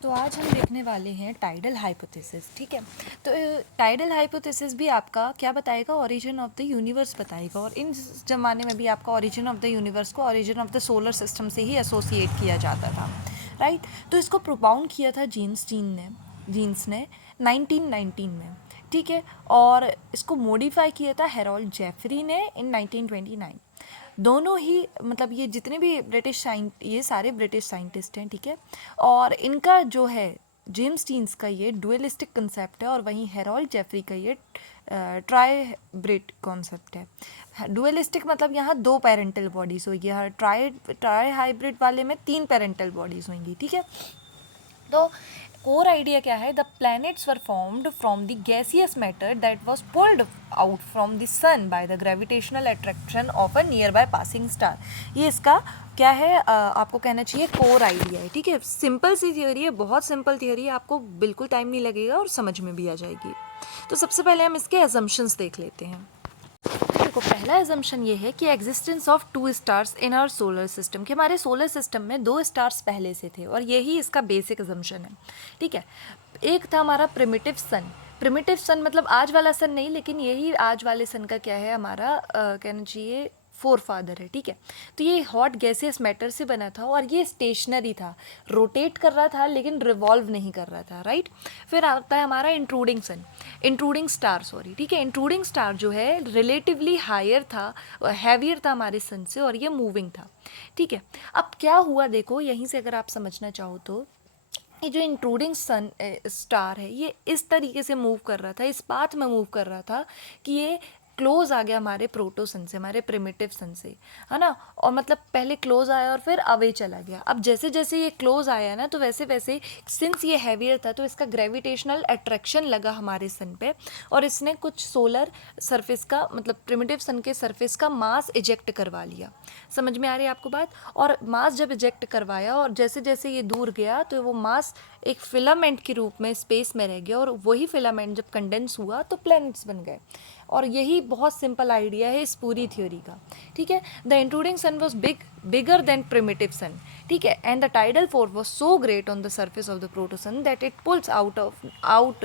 तो आज हम देखने वाले हैं टाइडल हाइपोथेसिस। ठीक है, तो टाइडल हाइपोथेसिस भी आपका क्या बताएगा, ओरिजिन ऑफ द यूनिवर्स बताएगा। और इन ज़माने में भी आपका ओरिजिन ऑफ द यूनिवर्स को origin of the solar system से ही एसोसिएट किया जाता था, राइट। तो इसको प्रोपाउंड किया था जीन्स ने 1919 में, ठीक है। और इसको मॉडिफाई किया था हेरोल्ड जेफरी ने इन 1929। दोनों ही मतलब ये जितने भी ये सारे ब्रिटिश साइंटिस्ट हैं, ठीक है। और इनका जो है जेम्स टीन्स का ये डुअलिस्टिक कंसेप्ट है, और वहीं हेरोल्ड जेफरी का ये ट्राई कॉन्सेप्ट है। डुअलिस्टिक मतलब यहाँ 2 पेरेंटल बॉडीज़ होगी, यहाँ ट्राई हाइब्रिड वाले में 3 पेरेंटल बॉडीज़ होंगी, ठीक है। तो कोर आइडिया क्या है, the planets were formed from the gaseous matter that was pulled out from the sun by the gravitational attraction of a nearby passing star. ये इसका क्या है, आपको कहना चाहिए कोर आइडिया है, ठीक है। सिंपल सी थियोरी है, बहुत सिंपल थियोरी है, आपको बिल्कुल टाइम नहीं लगेगा और समझ में भी आ जाएगी। तो सबसे पहले हम इसके असम्पशंस देख लेते हैं। देखो, पहला एजम्पशन ये है कि existence of 2 stars in our solar system, कि हमारे सोलर सिस्टम में 2 स्टार्स पहले से थे, और यही इसका बेसिक एजम्पशन है, ठीक है। एक था हमारा प्रिमिटिव सन मतलब आज वाला सन नहीं, लेकिन यही आज वाले सन का क्या है, हमारा कहना चाहिए फोर फादर है, ठीक है। तो ये हॉट गैसियस मैटर से बना था, और ये स्टेशनरी था, रोटेट कर रहा था लेकिन रिवॉल्व नहीं कर रहा था, राइट। फिर आता है हमारा इंट्रूडिंग स्टार, सॉरी, ठीक है। इंट्रूडिंग स्टार जो है रिलेटिवली हायर था, हैवियर था हमारे सन से, और ये मूविंग था, ठीक है। अब क्या हुआ, देखो यहीं से अगर आप समझना चाहो तो ये जो इंट्रूडिंग स्टार है, ये इस तरीके से मूव कर रहा था, इस पाथ में मूव कर रहा था कि ये क्लोज आ गया हमारे प्रोटो सन से, हमारे प्रिमिटिव सन से, है ना। और मतलब पहले क्लोज आया और फिर अवे चला गया। अब जैसे जैसे ये क्लोज आया ना, तो वैसे वैसे सिंस ये हैवियर था, तो इसका ग्रेविटेशनल अट्रैक्शन लगा हमारे सन पे, और इसने कुछ सोलर सरफेस का मतलब प्रिमिटिव सन के सरफेस का मास इजेक्ट करवा लिया। समझ में आ रही है आपको बात। और मास जब इजेक्ट करवाया, और जैसे जैसे ये दूर गया, तो वो मास एक फिलामेंट के रूप में स्पेस में रह गया, और वही फिलामेंट जब कंडेंस हुआ तो प्लैनेट्स बन गए। और यही बहुत सिंपल आइडिया है इस पूरी थ्योरी का, ठीक है। The intruding sun was bigger than primitive sun, ठीक है। And the tidal force was so great on the surface of the protosun that it pulls out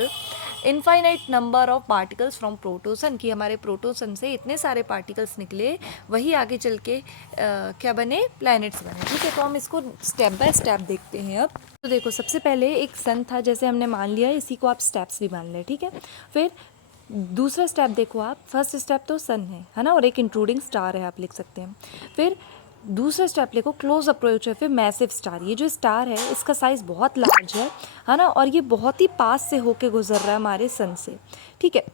infinite number of particles from protosun, कि हमारे प्रोटोसन से इतने सारे particles निकले, वही आगे चल के क्या बने, प्लैनेट्स बने, ठीक है। तो हम इसको स्टेप बाय स्टेप देखते हैं अब। तो देखो, सबसे पहले एक सन था, जैसे हमने मान लिया, इसी को आप स्टेप्स भी मान लें, ठीक है। फिर दूसरा स्टेप देखो आप, फर्स्ट स्टेप तो सन है ना, और एक इंट्रूडिंग स्टार है, आप लिख सकते हैं। फिर दूसरा स्टेप लिखो क्लोज अप्रोच है, फिर मैसिव स्टार। ये जो स्टार है इसका साइज़ बहुत लार्ज है ना, और ये बहुत ही पास से होके गुजर रहा है हमारे सन से, ठीक है।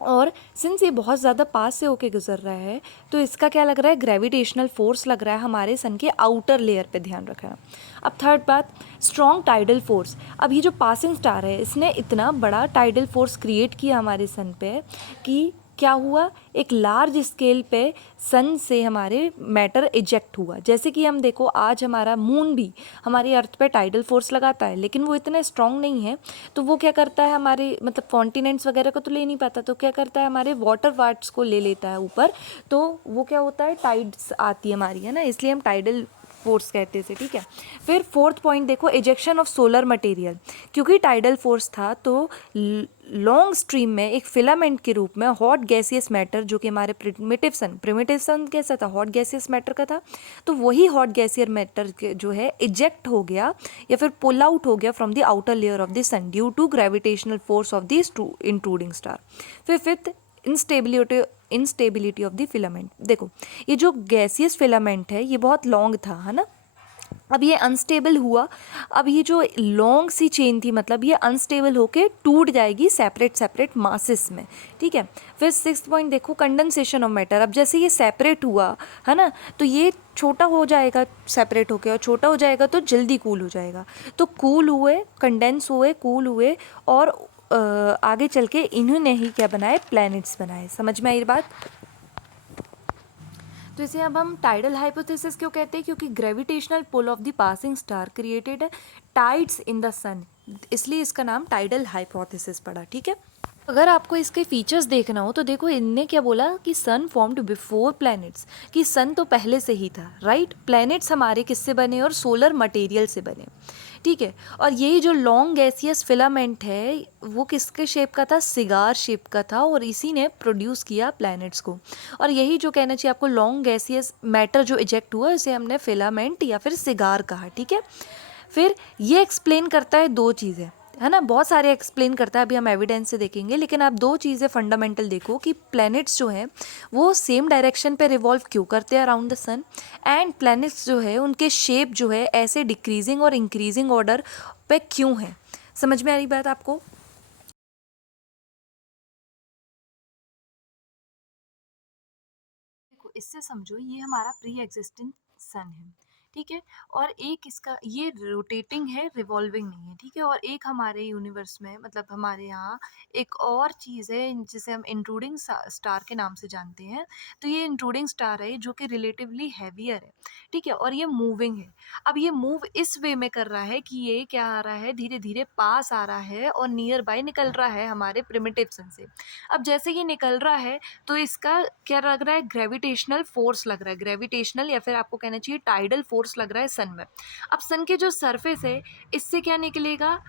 और सिंस ये बहुत ज़्यादा पास से होके गुजर रहा है, तो इसका क्या लग रहा है, ग्रेविटेशनल फोर्स लग रहा है हमारे सन के आउटर लेयर पे, ध्यान रखना। अब थर्ड बात, स्ट्रॉन्ग टाइडल फोर्स। अब ये जो पासिंग स्टार है, इसने इतना बड़ा टाइडल फोर्स क्रिएट किया हमारे सन पे कि क्या हुआ, एक लार्ज स्केल पे सन से हमारे मैटर इजेक्ट हुआ। जैसे कि हम देखो, आज हमारा मून भी हमारी अर्थ पे टाइडल फोर्स लगाता है, लेकिन वो इतना स्ट्रॉन्ग नहीं है, तो वो क्या करता है, हमारे मतलब कॉन्टिनेंट्स वगैरह को तो ले नहीं पाता, तो क्या करता है, हमारे वाटर पार्ट्स को ले लेता है ऊपर, तो वो क्या होता है, टाइड्स आती है हमारी, है ना, इसलिए हम टाइडल फोर्स कहते थे, ठीक है। फिर फोर्थ पॉइंट देखो, इजेक्शन ऑफ सोलर मटेरियल। क्योंकि टाइडल फोर्स था, तो लॉन्ग स्ट्रीम में एक फिलामेंट के रूप में हॉट गैसियस मैटर, जो कि हमारे प्रिमिटिव सन कैसा था, हॉट गैसियस मैटर का था, तो वही हॉट गैसियर मैटर जो है इजेक्ट हो गया या फिर पुल आउट हो गया from the outer layer of the sun due to gravitational force of the intruding star. फिर fifth, instability of the filament. देखो, ये जो गैसियस फिलामेंट है, ये बहुत लॉन्ग था, है ना। अब ये अनस्टेबल हुआ, अब ये जो लॉन्ग सी चेन थी, मतलब ये अनस्टेबल होके टूट जाएगी सेपरेट मासेस में, ठीक है। फिर सिक्स्थ पॉइंट देखो, कंडेंसेशन ऑफ मैटर। अब जैसे ये सेपरेट हुआ, है ना, तो ये छोटा हो जाएगा सेपरेट होके, और छोटा हो जाएगा तो जल्दी कूल हो जाएगा। तो कूल हुए, कंडेंस हुए, कूल हुए, और आगे चल के इन्होंने ही क्या बनाए, प्लैनेट्स बनाए। समझ में आई बात। तो इसे अब हम टाइडल हाइपोथेसिस क्यों कहते हैं, क्योंकि gravitational pull of the passing star created tides in the sun, इसलिए इसका नाम टाइडल हाइपोथेसिस पड़ा, ठीक है। अगर आपको इसके फीचर्स देखना हो तो देखो, इनने क्या बोला कि सन फॉर्म्ड बिफोर प्लैनेट्स, कि सन तो पहले से ही था, राइट। प्लैनेट्स हमारे किससे बने, और सोलर मटेरियल से बने, ठीक है। और यही जो लॉन्ग गैसियस फिलामेंट है वो किसके शेप का था, सिगार शेप का था, और इसी ने प्रोड्यूस किया प्लैनेट्स को। और यही जो कहना चाहिए आपको, लॉन्ग गैसियस मैटर जो इजेक्ट हुआ इसे हमने फिलामेंट या फिर सिगार कहा, ठीक है। फिर ये एक्सप्लेन करता है दो चीज़ें, है ना, बहुत सारे एक्सप्लेन करता है, अभी हम एविडेंस से देखेंगे, लेकिन आप दो चीज़ें फंडामेंटल देखो कि प्लैनेट्स जो हैं वो सेम डायरेक्शन पे रिवॉल्व क्यों करते हैं around the sun, and planets जो है उनके शेप जो है ऐसे डिक्रीजिंग और इंक्रीजिंग ऑर्डर पे क्यों है। समझ में आ रही बात आपको? देखो इससे समझो ये हमारा प्री एग्जिस्टिंग सन है, ठीक है। और एक इसका ये रोटेटिंग है, रिवॉल्विंग नहीं है, ठीक है। और एक हमारे यूनिवर्स में, मतलब हमारे यहाँ एक और चीज़ है जिसे हम इंट्रूडिंग स्टार के नाम से जानते हैं। तो ये इंट्रूडिंग स्टार है जो कि रिलेटिवली हैवियर है, ठीक है, और ये मूविंग है। अब ये मूव इस वे में कर रहा है कि ये क्या आ रहा है, धीरे धीरे पास आ रहा है और नियर बाय निकल रहा है हमारे प्रिमिटिव सन से। अब जैसे ये निकल रहा है तो इसका क्या लग रहा है, ग्रेविटेशनल फोर्स लग रहा है, ग्रेविटेशनल या फिर आपको कहना चाहिए टाइडल फोर्स लग रहा है सन में। अब सन के जो सरफेस है इससे क्या निकलेगा,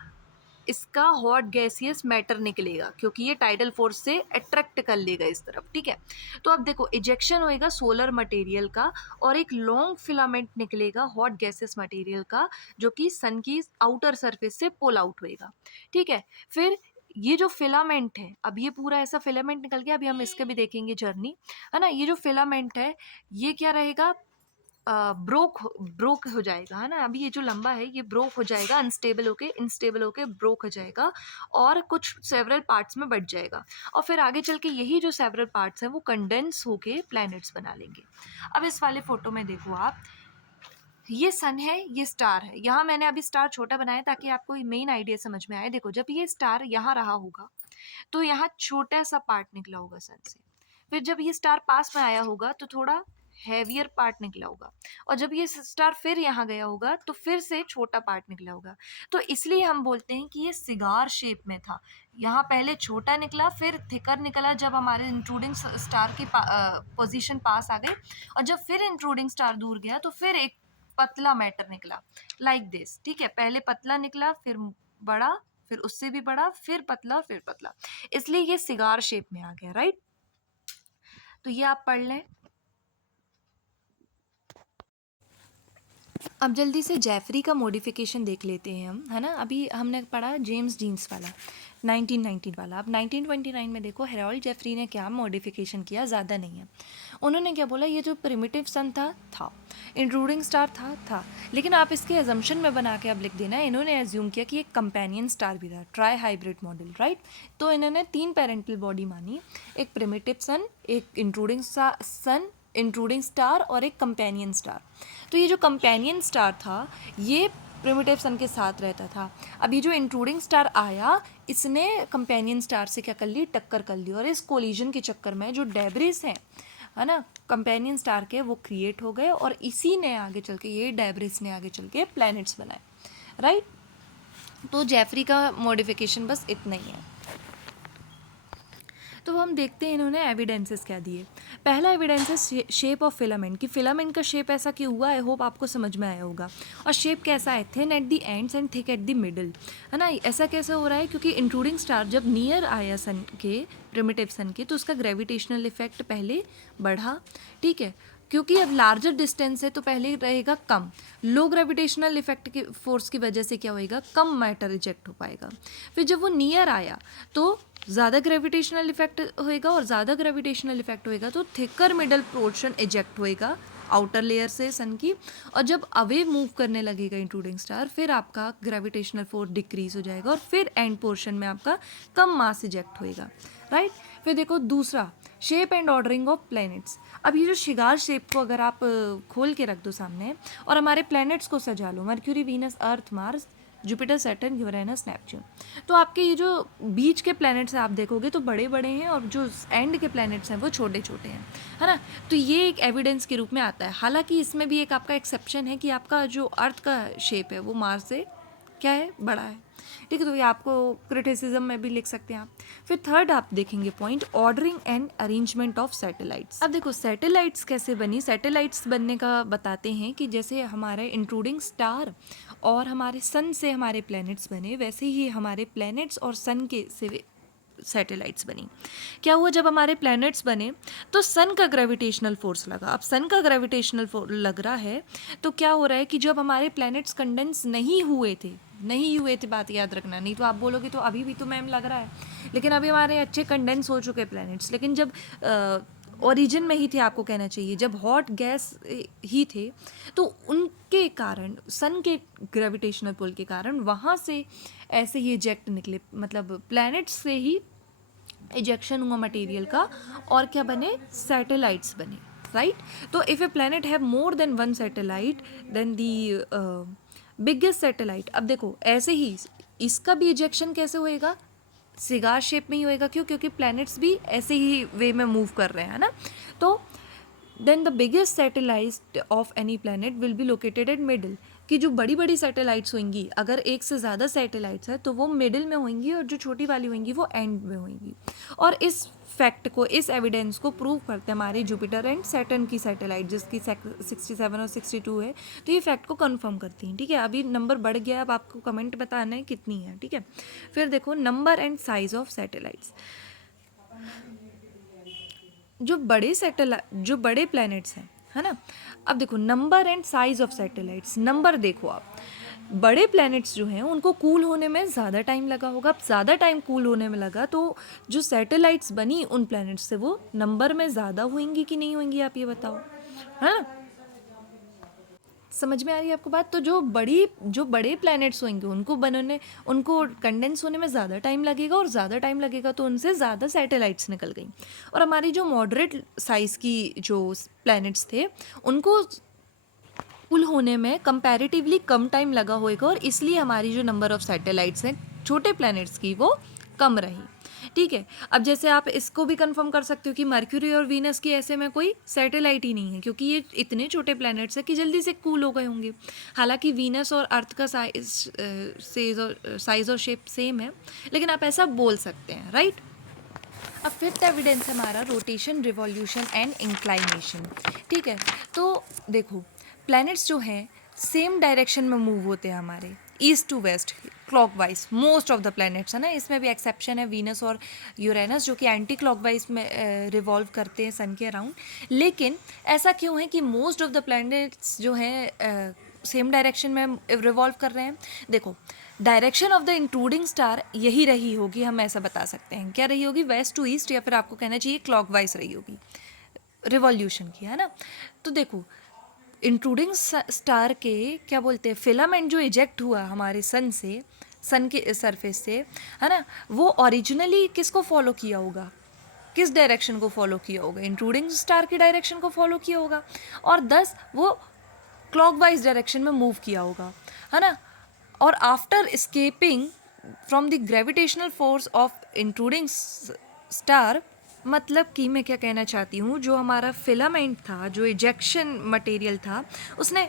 इसका हॉट गैसियस मैटर निकलेगा, क्योंकि ये टाइडल फोर्स से अट्रैक्ट कर लेगा इस तरफ, ठीक है। तो अब देखो इजेक्शन होएगा सोलर मटेरियल का और एक लॉन्ग फिलामेंट निकलेगा हॉट गैसियस मटेरियल का, जो कि सन की आउटर सरफेस से पुल आउट होएगा, ठीक है। फिर ये जो फिलामेंट है, अब ये पूरा ऐसा फिलामेंट निकल गया, अभी हम इसके भी देखेंगे जर्नी, है ना। ये जो फिलामेंट है ये क्या रहेगा, ब्रोक हो जाएगा, है ना। अभी ये जो लंबा है ये ब्रोक हो जाएगा, अनस्टेबल होके इंस्टेबल होके ब्रोक हो जाएगा और कुछ सेवरल पार्ट्स में बट जाएगा। और फिर आगे चल के यही जो सेवरल पार्ट्स हैं वो कंडेंस होके प्लैनेट्स बना लेंगे। अब इस वाले फोटो में देखो आप, ये सन है, ये स्टार है। यहाँ मैंने अभी स्टार छोटा बनाया ताकि आपको मेन आइडिया समझ में आए। देखो जब ये स्टार यहाँ रहा होगा तो यहाँ छोटा सा पार्ट निकला होगा सन से। फिर जब ये स्टार पास में आया होगा तो थोड़ा हैवियर पार्ट निकला होगा, और जब ये स्टार फिर यहाँ गया होगा तो फिर से छोटा पार्ट निकला होगा। तो इसलिए हम बोलते हैं कि ये सिगार शेप में था। यहाँ पहले छोटा निकला, फिर थिकर निकला जब हमारे इंट्रूडिंग स्टार की पोजीशन पास आ गई, और जब फिर इंट्रूडिंग स्टार दूर गया तो फिर एक पतला मैटर निकला, लाइक दिस, ठीक है। पहले पतला निकला, फिर बड़ा, फिर उससे भी बड़ा, फिर पतला, फिर पतला, इसलिए ये सिगार शेप में आ गया, राइट। तो ये आप पढ़ लें। अब जल्दी से जेफरी का मॉडिफिकेशन देख लेते हैं हम, है ना। अभी हमने पढ़ा जेम्स जीन्स वाला 1919 वाला। अब 1929 में देखो हेरोल्ड जेफरी ने क्या मॉडिफिकेशन किया, ज़्यादा नहीं है। उन्होंने क्या बोला, ये जो प्रिमिटिव सन था, इंट्रूडिंग स्टार था, लेकिन आप इसके एजम्पशन में बना के अब लिख देना, इन्होंने एज्यूम किया कि एक कंपेनियन स्टार भी था, ट्राई हाइब्रिड मॉडल, राइट। तो इन्होंने 3 पेरेंटल बॉडी मानी, एक प्रिमिटिव सन, एक इंट्रूडिंग स्टार और एक कंपेनियन स्टार। तो ये जो कंपेनियन स्टार था ये प्रिमिटिव सन के साथ रहता था। अब ये जो इंट्रूडिंग स्टार आया इसने कंपेनियन स्टार से क्या कर ली, टक्कर कर ली, और इस कोलिजन के चक्कर में जो डेब्रिस हैं, है ना, कंपेनियन स्टार के, वो क्रिएट हो गए, और इसी ने आगे चल के, ये डेब्रिस ने आगे चल के प्लैनेट्स बनाए, राइट। तो जेफरी का मॉडिफिकेशन बस इतना ही है। तो हम देखते हैं इन्होंने एविडेंसेस क्या दिए। पहला एविडेंस है शेप ऑफ फिलामेंट, कि फिलामेंट का शेप ऐसा क्यों हुआ, आई होप आपको समझ में आया होगा। और शेप कैसा है, thin at the ends and thick at the middle, है ना। ऐसा कैसे हो रहा है, क्योंकि इंट्रूडिंग स्टार जब नियर आया सन के, प्रिमिटिव सन के, तो उसका ग्रेविटेशनल इफेक्ट पहले बढ़ा, ठीक है, क्योंकि अब लार्जर डिस्टेंस है तो पहले रहेगा कम, लो ग्रेविटेशनल इफेक्ट की फोर्स की वजह से क्या होएगा, कम मैटर इजेक्ट हो पाएगा। फिर जब वो नियर आया तो ज़्यादा ग्रेविटेशनल इफेक्ट होएगा, और ज़्यादा ग्रेविटेशनल इफेक्ट होएगा तो थिकर मिडल पोर्शन इजेक्ट होएगा आउटर लेयर से सन की, और जब अवे मूव करने लगेगा इंट्रूडिंग स्टार फिर आपका ग्रेविटेशनल फोर्स डिक्रीज हो जाएगा, और फिर एंड पोर्शन में आपका कम मास इजेक्ट होएगा, राइट। फिर देखो दूसरा, shape and ordering of planets. अब ये जो शिगार शेप को अगर आप खोल के रख दो सामने और हमारे प्लैनेट्स को सजा लो, Mercury, Venus, Earth, Mars, Jupiter, Saturn, Uranus, Neptune, तो आपके ये जो बीच के प्लैनेट्स हैं आप देखोगे तो बड़े बड़े हैं, और जो एंड के प्लैनेट्स हैं वो छोटे छोटे हैं, है ना। तो ये एक एविडेंस के रूप में आता है। हालांकि इसमें भी एक आपका एक्सेप्शन है कि आपका जो अर्थ का शेप है वो मार्स से क्या है, बड़ा है, ठीक है। तो ये आपको क्रिटिसिज्म में भी लिख सकते हैं आप। फिर थर्ड आप देखेंगे point, ordering and arrangement of satellites. अब देखो सैटेलाइट्स कैसे बनी, सैटेलाइट्स बनने का बताते हैं कि जैसे हमारे इंट्रूडिंग स्टार और हमारे सन से हमारे प्लैनेट्स बने, वैसे ही हमारे प्लैनेट्स और सन के से सैटेलाइट्स बनी। क्या हुआ, जब हमारे प्लैनेट्स बने तो सन का ग्रेविटेशनल फोर्स लगा। अब सन का ग्रेविटेशनल फोर्स लग रहा है तो क्या हो रहा है कि जब हमारे प्लैनेट्स कंडेंस नहीं हुए थे, बात याद रखना, नहीं तो आप बोलोगे तो अभी भी तो मैम लग रहा है, लेकिन अभी हमारे अच्छे कंडेंस हो चुके प्लैनेट्स। लेकिन जब ओरिजिन में ही थे, आपको कहना चाहिए, जब हॉट गैस ही थे, तो उनके कारण, सन के ग्रेविटेशनल पुल के कारण वहाँ से ऐसे ही इजेक्ट निकले, मतलब प्लैनेट्स से ही इजेक्शन हुआ मटेरियल का, और क्या बने, सैटेलाइट्स बने, राइट। तो if a planet have more than one satellite then the biggest satellite. अब देखो ऐसे ही इसका भी इजेक्शन कैसे होएगा, सिगार शेप में ही होएगा। क्यों, क्योंकि प्लैनेट्स भी ऐसे ही वे में मूव कर रहे हैं ना। तो then the biggest satellite of any planet will be located at middle, कि जो बड़ी बड़ी सैटेलाइट्स होंगी, अगर एक से ज़्यादा सैटेलाइट्स है तो वो मिडिल में होंगी, और जो छोटी वाली होंगी वो एंड में होंगी। और इस फैक्ट को, इस एविडेंस को प्रूव करते हैं हमारे जुपिटर एंड सैटर्न की सैटेलाइट, जिसकी 67 और 62 है, तो ये फैक्ट को कंफर्म करती हैं, ठीक है। अभी नंबर बढ़ गया, अब आपको कमेंट बताना है कितनी है, ठीक है। फिर देखो number and size of satellites. जो बड़े प्लैनेट्स हैं, है ना। अब देखो number and size of satellites, number देखो आप, बड़े प्लैनेट्स जो हैं उनको कूल होने में ज़्यादा टाइम लगा होगा। अब ज़्यादा टाइम कूल होने में लगा तो जो सैटेलाइट्स बनी उन प्लैनेट्स से, वो नंबर में ज़्यादा होंगी कि नहीं होंगी, आप ये बताओ, है ना। समझ में आ रही है आपको बात। तो जो बड़े प्लैनेट्स होंगे उनको कंडेंस होने में ज़्यादा टाइम लगेगा, और ज़्यादा टाइम लगेगा तो उनसे ज़्यादा सैटेलाइट्स निकल गई। और हमारी जो मॉडरेट साइज़ की जो प्लैनेट्स थे उनको पुल होने में कंपैरेटिवली कम टाइम लगा होगा, और इसलिए हमारी जो नंबर ऑफ सैटेलाइट्स हैं छोटे प्लैनेट्स की वो कम रही, ठीक है। अब जैसे आप इसको भी कंफर्म कर सकते हो कि मर्क्यूरी और वीनस की ऐसे में कोई सैटेलाइट ही नहीं है, क्योंकि ये इतने छोटे प्लैनेट्स हैं कि जल्दी से कूल हो गए होंगे। हालांकि वीनस और अर्थ का साइज और शेप सेम है, लेकिन आप ऐसा बोल सकते हैं, राइट। अब फिफ्थ एविडेंस है हमारा रोटेशन, रिवॉल्यूशन एंड इंक्लाइनेशन, ठीक है। तो देखो प्लैनेट्स जो हैं सेम डायरेक्शन में मूव होते हैं हमारे, east to west, clockwise, most of the planets, है ना। इसमें भी एक्सेप्शन है वीनस और यूरेनस, जो कि एंटी क्लॉकवाइज में रिवॉल्व करते हैं सन के अराउंड। लेकिन ऐसा क्यों है कि मोस्ट ऑफ द प्लैनेट्स जो हैं सेम डायरेक्शन में रिवॉल्व कर रहे हैं। देखो direction of the intruding star यही रही होगी, हम ऐसा बता सकते हैं। क्या रही होगी, वेस्ट टू ईस्ट, या फिर आपको कहना चाहिए क्लॉकवाइज रही होगी रिवॉल्यूशन की, है ना। तो देखो इंट्रूडिंग स्टार के क्या बोलते हैं, फिलामेंट जो इजेक्ट हुआ हमारे सन के सरफेस से, है ना, वो ओरिजिनली किसको फॉलो किया होगा, किस डायरेक्शन को फॉलो किया होगा, इंट्रूडिंग स्टार की डायरेक्शन को फॉलो किया होगा, और दस वो क्लॉकवाइज डायरेक्शन में मूव किया होगा, है ना। और after escaping from the gravitational force of intruding star, मतलब कि मैं क्या कहना चाहती हूँ, जो हमारा फिलामेंट था, जो इजेक्शन मटेरियल था,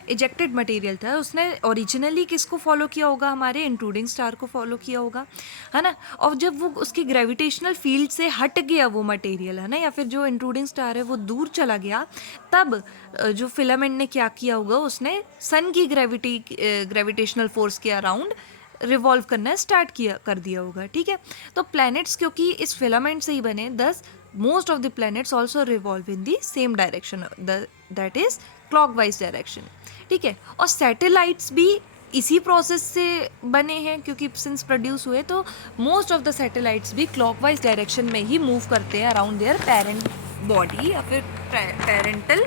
इजेक्टेड मटेरियल था, उसने ओरिजिनली किसको फॉलो किया होगा, हमारे इंट्रूडिंग स्टार को फॉलो किया होगा, है ना। और जब वो उसकी ग्रेविटेशनल फील्ड से हट गया वो मटेरियल, है ना, या फिर जो इंट्रूडिंग स्टार है वो दूर चला गया, तब जो फिलामेंट ने क्या किया होगा, उसने सन की ग्रेविटेशनल फोर्स के अराउंड रिवॉल्व करना स्टार्ट कर दिया होगा, ठीक है। तो प्लैनेट्स क्योंकि इस फिलामेंट से ही बने, दस most of the planets also revolve in the same direction, that is clockwise direction, ठीक है। और सैटेलाइट्स भी इसी प्रोसेस से बने हैं, क्योंकि सिंस प्रोड्यूस हुए तो मोस्ट ऑफ द सैटेलाइट्स भी क्लॉकवाइज डायरेक्शन में ही मूव करते हैं अराउंड देयर पेरेंट बॉडी या फिर पेरेंटल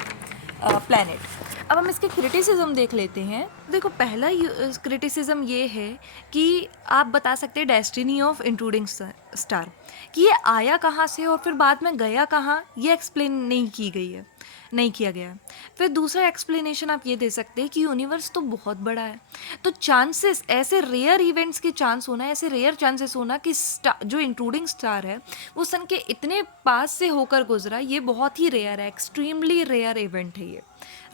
प्लैनेट। अब हम इसके क्रिटिसिज्म देख लेते हैं। देखो पहला क्रिटिसिज्म ये है कि आप बता सकते हैं डेस्टिनी ऑफ इंट्रूडिंग स्टार, कि ये आया कहाँ से और फिर बाद में गया कहाँ, ये एक्सप्लेन नहीं किया गया है। फिर दूसरा एक्सप्लेनेशन आप ये दे सकते हैं कि यूनिवर्स तो बहुत बड़ा है, तो चांसेस, ऐसे रेयर इवेंट्स के ऐसे रेयर चांसेस होना कि जो इंट्रूडिंग स्टार है वो सन के इतने पास से होकर गुजरा, ये बहुत ही रेयर है, एक्सट्रीमली रेयर इवेंट है ये,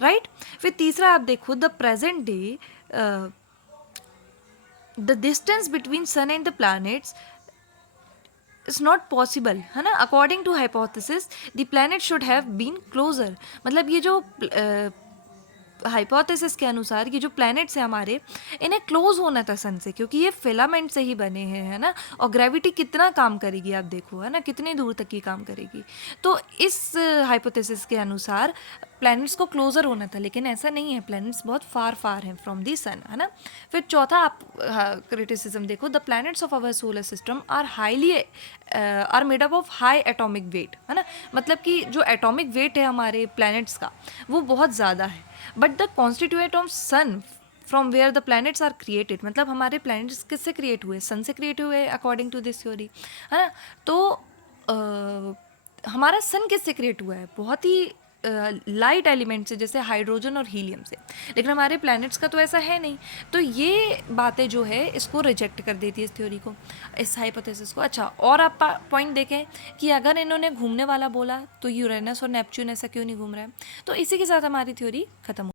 राइट। फिर तीसरा आप देखो the present day the distance between sun and the planets is not possible, है ना। According to hypothesis the planet should have been closer, मतलब ये जो हाइपोथेसिस के अनुसार ये जो प्लैनेट्स हैं हमारे, इन्हें क्लोज होना था सन से, क्योंकि ये फिलामेंट से ही बने हैं, है ना। और ग्रेविटी कितना काम करेगी आप देखो, है ना, कितनी दूर तक की काम करेगी। तो इस हाइपोथेसिस के अनुसार प्लैनेट्स को क्लोजर होना था, लेकिन ऐसा नहीं है, प्लैनेट्स बहुत फार फार हैं फ्रॉम दी सन, है ना। फिर चौथा आप क्रिटिसिज्म देखो, the planets of our solar system are highly are made up of high atomic weight, है ना। मतलब कि जो एटॉमिक वेट है हमारे प्लैनेट्स का वो बहुत ज़्यादा है, but the constituent of sun from where the planets are created, मतलब हमारे प्लैनेट्स किससे क्रिएट हुए, सन से क्रिएट हुए अकॉर्डिंग टू दिस थ्योरी, है ना। तो हमारा सन किससे क्रिएट हुआ है, बहुत ही लाइट एलिमेंट से, जैसे हाइड्रोजन और हीलियम से, लेकिन हमारे प्लैनेट्स का तो ऐसा है नहीं। तो ये बातें जो है इसको रिजेक्ट कर देती है इस थ्योरी को, इस हाइपोथेसिस को। अच्छा, और आप पॉइंट देखें कि अगर इन्होंने घूमने वाला बोला तो यूरेनस और नेपच्यून ऐसा क्यों नहीं घूम रहा है। तो इसी के साथ हमारी थ्योरी खत्म